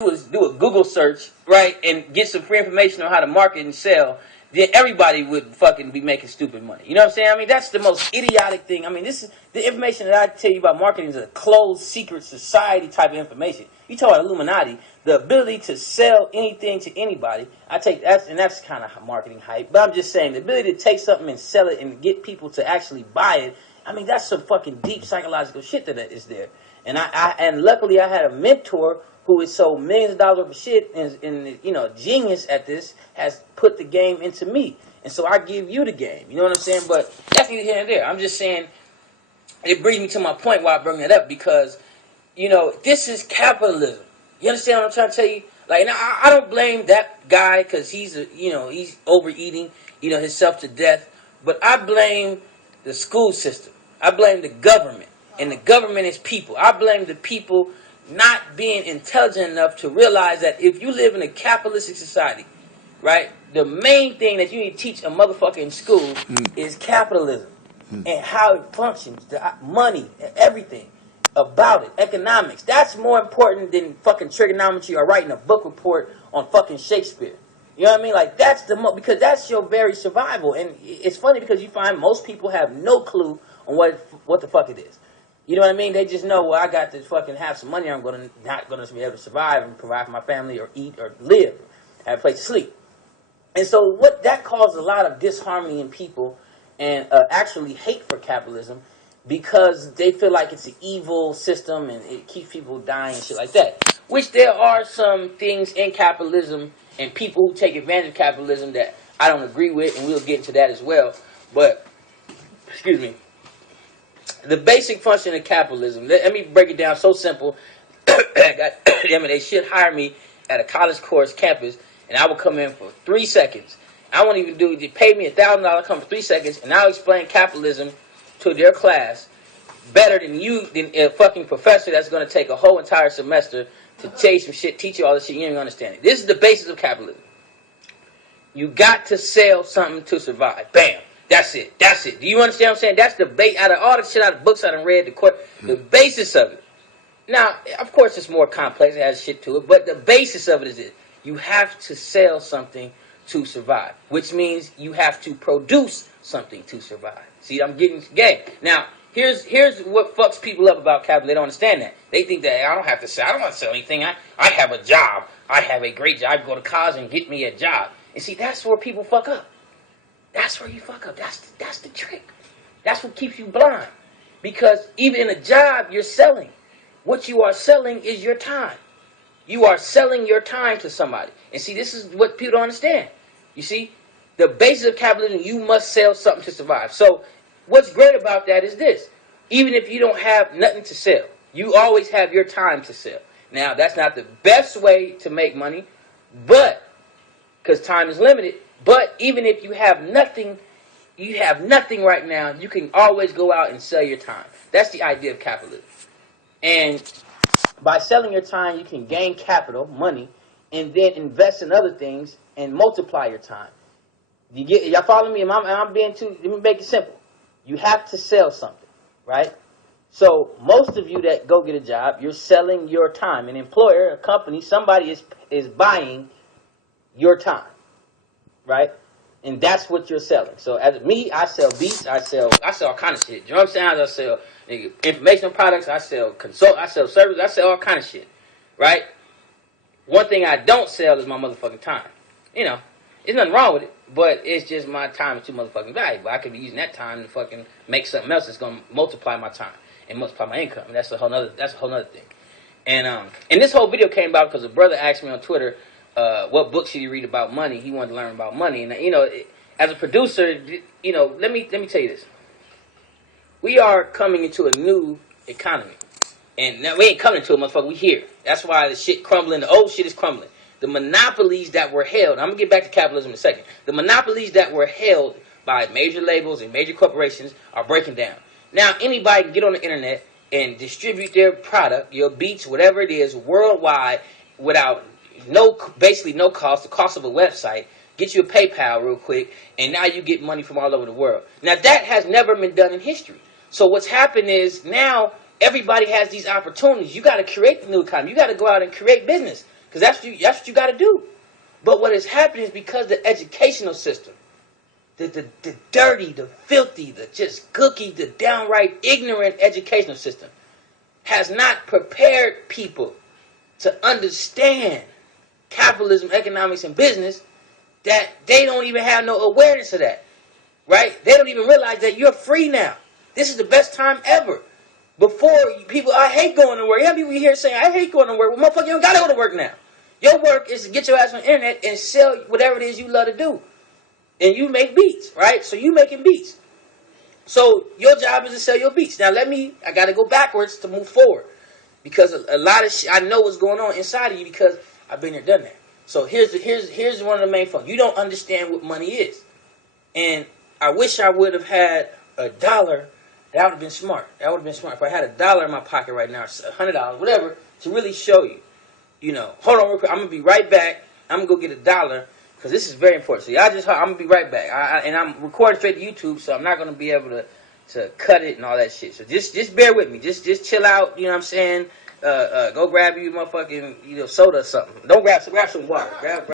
was do a Google search, right, and get some free information on how to market and sell, then everybody would fucking be making stupid money. You know what I'm saying? I mean, that's the most idiotic thing. I mean, this is the information that I tell you about marketing is a closed, secret society type of information. You talk about Illuminati, the ability to sell anything to anybody. I take that, and that's kind of marketing hype. But I'm just saying, the ability to take something and sell it and get people to actually buy it. I mean, that's some fucking deep psychological shit that is there. And and luckily I had a mentor who is sold millions of dollars worth of shit and you know, genius at this, has put the game into me. And so I give you the game. You know what I'm saying? But that's neither here and there. I'm just saying, it brings me to my point why I bring that up, because, you know, this is capitalism. You understand what I'm trying to tell you? Like, now, I don't blame that guy because he's overeating, you know, himself to death. But I blame the school system. I blame the government. And the government is people. I blame the people not being intelligent enough to realize that if you live in a capitalistic society, right, the main thing that you need to teach a motherfucker in school is capitalism and how it functions, the money, everything about it, economics. That's more important than fucking trigonometry or writing a book report on fucking Shakespeare. You know what I mean? Like, that's because that's your very survival. And it's funny because you find most people have no clue on what the fuck it is. You know what I mean? They just know, well, I got to fucking have some money. I'm not gonna be able to survive and provide for my family or eat or live, have a place to sleep. And so what that causes a lot of disharmony in people and actually hate for capitalism, because they feel like it's an evil system and it keeps people dying and shit like that. Which there are some things in capitalism and people who take advantage of capitalism that I don't agree with, and we'll get into that as well. But, excuse me. The basic function of capitalism, let me break it down so simple. They should hire me at a college course campus, and I will come in for 3 seconds. I won't even do it. They pay me $1,000, come for 3 seconds, and I'll explain capitalism to their class better than a fucking professor that's going to take a whole entire semester to tell you some shit, teach you all this shit, you don't even understand it. This is the basis of capitalism. You got to sell something to survive. Bam. That's it. That's it. Do you understand what I'm saying? That's the base. Out of all the shit out of books I done read, the basis of it. Now, of course, it's more complex. It has shit to it. But the basis of it is this. You have to sell something to survive. Which means you have to produce something to survive. See, I'm getting to the game. Now, here's what fucks people up about capitalism. They don't understand that. They think that I don't have to sell. I don't want to sell anything. I have a job. I have a great job. I go to college and get me a job. And see, that's where people fuck up. That's where you fuck up. That's the trick. That's what keeps you blind. Because even in a job, you're selling. What you are selling is your time. You are selling your time to somebody. And see, this is what people don't understand. You see, the basis of capitalism, you must sell something to survive. So what's great about that is this. Even if you don't have nothing to sell, you always have your time to sell. Now, that's not the best way to make money, but because time is limited. But even if you have nothing right now, you can always go out and sell your time. That's the idea of capitalism. And by selling your time, you can gain capital, money, and then invest in other things and multiply your time. Y'all follow me? I'm being let me make it simple. You have to sell something, right? So most of you that go get a job, you're selling your time. An employer, a company, somebody is buying your time. Right? And that's what you're selling. So as me, I sell beats, I sell all kind of shit. Drum sounds, I sell informational products, I sell service, I sell all kind of shit. Right? One thing I don't sell is my motherfucking time. You know, there's nothing wrong with it, but it's just my time is too motherfucking valuable. I could be using that time to fucking make something else that's gonna multiply my time and multiply my income. And that's a whole nother thing. And this whole video came about because a brother asked me on Twitter, what book should you read about money? He wanted to learn about money. And, you know, as a producer, you know, let me tell you this. We are coming into a new economy. And now we ain't coming into it, motherfucker. We here. That's why the shit crumbling. The old shit is crumbling. The monopolies that were held, I'm going to get back to capitalism in a second. The monopolies that were held by major labels and major corporations are breaking down. Now, anybody can get on the internet and distribute their product, your beats, whatever it is, worldwide without basically no cost, the cost of a website, get you a PayPal real quick, and now you get money from all over the world. Now, that has never been done in history. So what's happened is now everybody has these opportunities. You got to create the new economy. You got to go out and create business. because that's what you got to do. But what has happened is because the educational system, the dirty, the filthy, the just gooky, the downright ignorant educational system has not prepared people to understand capitalism, economics, and business, that they don't even have no awareness of that, right? They don't even realize that you're free now. This is the best time ever. Before, people, I hate going to work. You have people here saying, I hate going to work. Well, motherfucker, you don't got to go to work now. Your work is to get your ass on the internet and sell whatever it is you love to do. And you make beats, right? So you making beats. So your job is to sell your beats. Now I got to go backwards to move forward. Because a lot of shit, I know what's going on inside of you because I've been there, done that. So here's one of the main functions. You don't understand what money is. And I wish I would have had $1. That would have been smart. That would have been smart. If I had $1 in my pocket right now, $100, whatever, to really show you. You know, hold on real quick. I'm going to be right back. I'm going to go get $1 because this is very important. So I'm going to be right back. And I'm recording straight to YouTube, so I'm not going to be able to cut it and all that shit. So just bear with me. Just chill out, you know what I'm saying? Go grab you motherfucking, soda or something. Don't grab some water. Grab